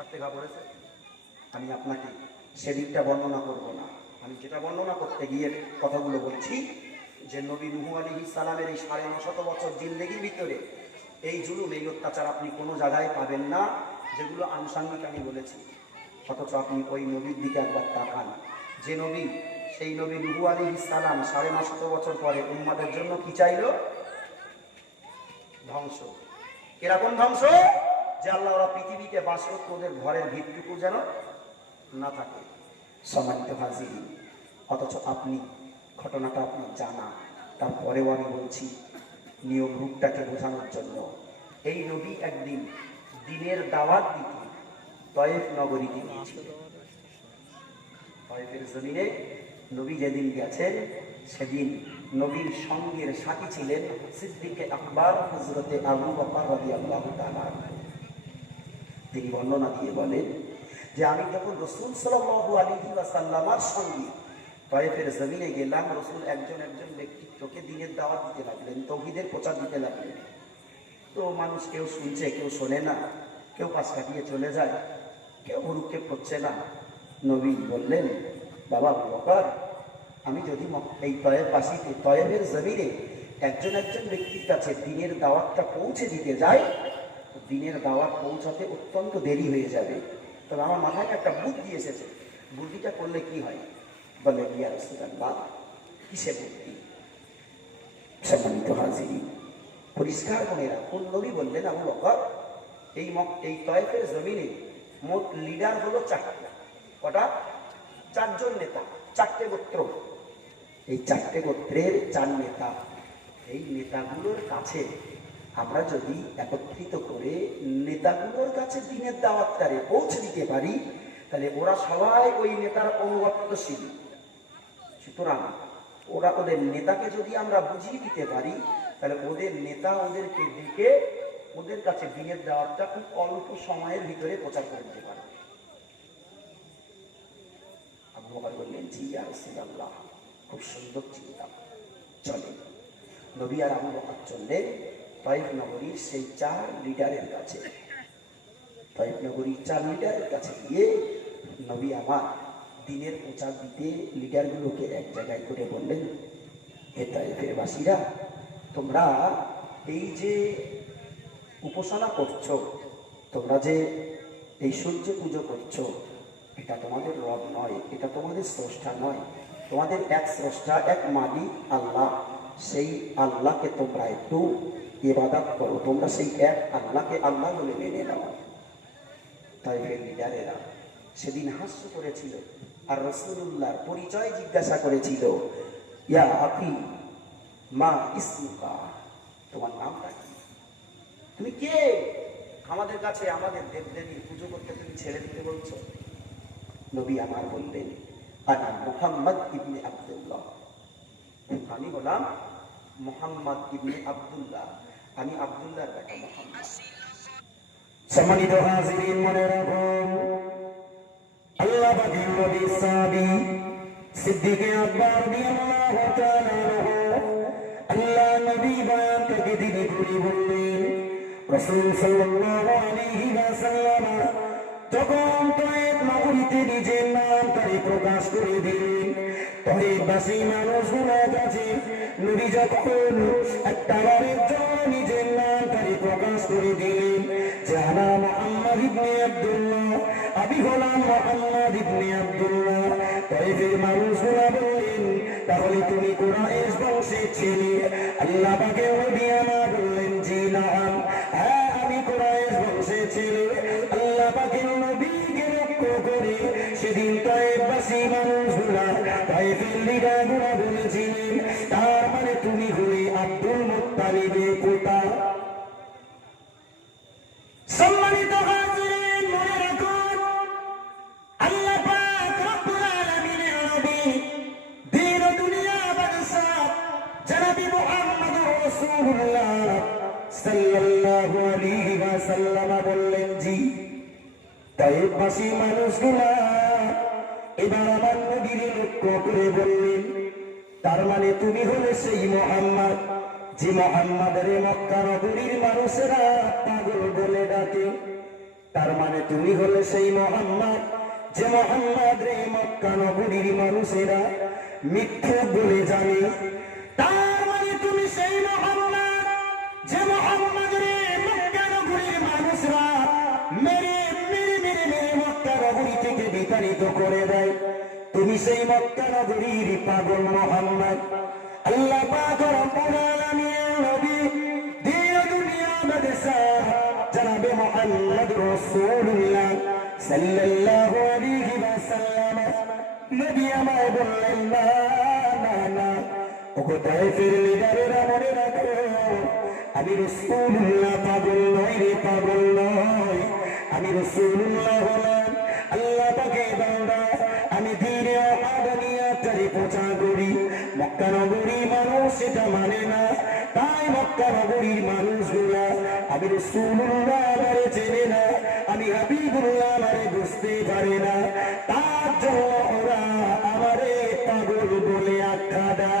স্বার্থে ঘা পড়েছে। আমি আপনাকে সেদিকটা বর্ণনা করব না। আমি যেটা বর্ণনা করতে গিয়ে কথাগুলো বলছি যে নবী নূহ আলাইহিস সালামের এই ৯৫০ বছর জিন্দেগির ভিতরে এই জুলুম, এই অত্যাচার আপনি কোনো জায়গায় পাবেন না, যেগুলো আনুষঙ্গিক আমি বলেছি। অথচ আপনি ওই নবীর দিকে একবার তাকান, যে নবী, সেই নবী নূহ আলাইহিস সালাম ৯৫০ বছর পরে উম্মাদের জন্য কি চাইল? ধ্বংস। এরকম ধ্বংস যে আল্লাহ ওরা পৃথিবীকে বাস করতে ওদের ঘরের ভিতটুকু যেন না থাকে। সম্মানিত হাজির, অথচ আপনি ঘটনাটা আপনার জানা, তারপরেও আমি বলছি নিয়ম রূপটাকে বোঝানোর জন্য। এই নবী একদিন দিনের দাওয়াত দিতে তয়েফ নগরীতে গিয়েছিলেন। তয়েফের জমিনে নবী যেদিন গেছেন সেদিন নবীর সঙ্গের সাথী ছিলেন সিদ্দিকে আকবর হযরতে আবু বকর রাদিয়াল্লাহু তাআলা। তিনি বর্ণনা দিয়ে বলেন যে আমি যখন রাসূল সাল্লাল্লাহু আলাইহি ওয়াসাল্লামের সঙ্গে তয়েফের জমিনে গেলাম, রাসূল একজন ব্যক্তিত্বকে দ্বীনের দাওয়াত দিতে লাগলেন, তাওহীদের প্রচার দিতে লাগলেন। তো মানুষ কেউ শুনছে, কেউ শোনে না, কেউ পাশ কাটিয়ে চলে যায়, কেউ ভ্রুক্ষেপ করছে না। নবী বললেন, বাবা আবু বকর, আমি যদি এই তয়েফবাসীতে তয়েফের জমিনে একজন ব্যক্তির কাছে দ্বীনের দাওয়াতটা পৌঁছে দিতে যাই, দ্বীনের দাওয়াত পৌঁছাতে অত্যন্ত দেরি হয়ে যাবে। তবে আমার মাথায় একটা বুদ্ধি এসেছে, বুদ্ধিটা করলে কি হয়? বলে, ইয়া রাসূলুল্লাহ, কিসে বুদ্ধি? সম্মানিত হাজির, পরিষ্কার মনে রাখুন, নবী বললেন, আবু বকর, এই তয়েফের জমিনে মোট লিডার হলো 4টা। কটা? 4 জন নেতা, 4টে গোত্র। এই 4টে গোত্রের 4 নেতা। এই নেতাগুলোর কাছে আমরা যদি একত্রিত করে নেতাগুলোর কাছে দ্বীনের দাওয়াতটারে পৌঁছে দিতে পারি, তাহলে ওরা সবাই ওই নেতার অনুগত্যশীল। সুতরাং ওদের নেতাকে যদি আমরা বুঝিয়ে দিতে পারি, তাহলে ওদের নেতা ওদেরকে ডেকে ওদের কাছে দ্বীনের দাওয়াতটা খুব অল্প সময়ের ভিতরে প্রচার করে দিতে পারে। আবু বকর বললেন, জি ইয়া রাসূলুল্লাহ, খুব সুন্দর চিন্তা, চলে। নবী আর আবু বকর চললেন তয়েফ নগরীর সেই 4 লিডারের কাছে। তয়েফ নগরীর 4 লিডারের কাছে গিয়ে নবী আমার দ্বীনের প্রচার দিতে লিডারগুলোকে এক জায়গায় করে বললেন, হে তয়েফের বাসীরা, তোমরা এই যে উপাসনা করছো, তোমরা যে এই সূর্য পুজো করছো, এটা তোমাদের রব নয়, এটা তোমাদের স্রষ্টা নয়। তোমাদের এক স্রষ্টা, এক মালিক আল্লাহ। সেই আল্লাহকে তোমরা একটু ইবাদত করো, তোমরা সেই এক আল্লাহকে আল্লাহ বলে মেনে নাও। তয়েফের লিডারেরা সেদিন হাস্য করেছিল আর রাসূলুল্লাহর পরিচয় জিজ্ঞাসা করেছিল, ইয়া আখি মা ইসমুকা, তোমার নামটা কি? তুমি কে? আমাদের কাছে আমাদের দেবদেবীর পুজো করতে তুমি ছেড়ে দিতে বলছো? নবী আমার বললেন, আনা মুহাম্মদ ইবনে আব্দুল্লাহ, আমি হলাম মুহাম্মদ ইবনে আব্দুল্লাহ, আমি আব্দুল্লাহর বেটা মুহাম্মদ। সম্মানিত হাজিরিন, মনে রাখুন, আল্লাহ পাকের নবী সাহাবী সিদ্দিক আকবর রাদিয়াল্লাহু তাআলা আনহু, আল্লাহ নবী বয়ানটাকে তিনি বললেন, রাসূল সাল্লাল্লাহু আলাইহি ওয়াসাল্লাম যখন তয়েফ নগরীতে নিজের নামটাকে প্রকাশ করে দিলেন, তয়েফবাসী মানুষগুলোর কাছে নবী যখন একটা বারের জন্য নিজের নামটাকে প্রকাশ করে দিলেন যে আনা মুহাম্মদ ইবনে আব্দুল্লাহ, আমি হলাম মুহাম্মদ ইবনে আব্দুল্লাহ, তয়েফের মানুষগুলো বললেন, তাহলে তুমি কুরাইশ বংশের ছেলে? আল্লাহ পাকের নবী আমার বললেন, জি নাম, হ্যাঁ আমি কুরাইশ বংশের ছেলে। আল্লাহ পাকের নবীকে লক্ষ্য করে সেদিন তয়েফবাসী মানুষগুলা, তয়েফের লিডারগুলা বলেছিলেন, তার মানে তুমি হলে আব্দুল মুত্তালিবের পোতা। সম্মানিত হাজিরিন, মনে রাখুন, আল্লাহ পাক রব্বুল আলামিনের নবী দ্বীন ও দুনিয়া বাদশা জনাবি মুহাম্মদুর রাসূলুল্লাহ সাল্লাল্লাহু আলাইহি ওয়াসাল্লাম বললেন, জি। তয়েফবাসী মানুষগুলা এবার আমার নবীর লক্ষ্য করে বললেন, তার মানে তুমি হলে সেই মুহাম্মদ যে মুহাম্মাদের মক্কা নগরীর মানুষেরা পাগল বলে ডাকে। তার মানে তুমি হলে সেই মোহাম্মদ, যে মোহাম্মদ রে মক্কা নগরীর মানুষেরা মিথ্যে বলে জানে। তার মানে তুমি সেই মোহাম্মদ, যে মোহাম্মদ রে মক্কা নগরীর মানুষরা মেরে মেরে মেরে মেরে মক্কা নগরী থেকে বিতাড়িত করে দেয়। তুমি সেই মক্কা নগরীর পাগল মোহাম্মদ। আল্লাহ পাক রব্বুল আলামিনের নবী দিন দুনিয়া মাদ্রাসা জনাবে মুহাম্মদ রাসূলুল্লাহ সাল্লাল্লাহু আলাইহি ওয়াসাল্লাম নবী আমায় বললেন, না না না, ওগো তায়েফের লিডারেরা মনে রাখো, আমি রাসূলুল্লাহ পাগল নই রে, পাগল নয়। আমি রাসূলুল্লাহ হলাম আল্লাহ পাকের বান্দা। আমি দিনে আদমিয়াটারে প্রচার করি। মক্কা নগরীর মানুষ এটা মানে না, তাই মক্কা নগরীর মানুষগুলা আমি রাসূলুল্লাহ আমারে চেনে না, আমি হাবিবুল্লাহ আমারে বুঝতে পারে না। তার জন্য ওরা আমারে পাগল বলে আখ্যা দেয়।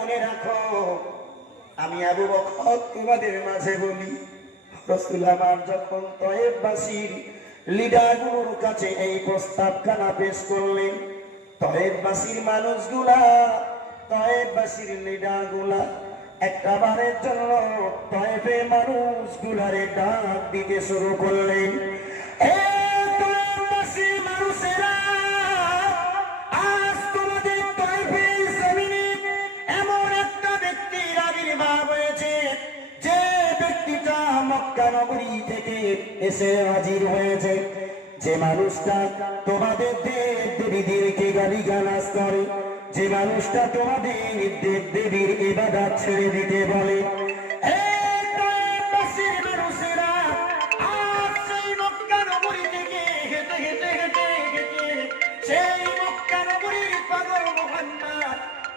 মনে রাখো, আমি আবু বকর তোমাদের মাঝে বলি, রাসূল আমার যখন তায়েফবাসীর লিডারগুলোর কাছে এই প্রস্তাবখানা পেশ করলেন, তায়েফবাসীর মানুষগুলা, তায়েফবাসীর লিডারগুলা একটা বারের জন্য তায়েফের মানুষগুলারে ডাক দিতে শুরু করলেন। নগরী থেকে এসে হাজির হয়েছে, যে মানুষটা তোমাদের দেব দেবীদেরকে গালিগালাজ করে, যে মানুষটা তোমাদের দেব দেবীর ইবাদত ছেড়ে দিতে বলে,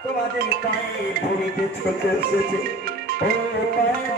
তোমাদের পায়ে ভূমিতে চলে এসেছে। ও পায়ে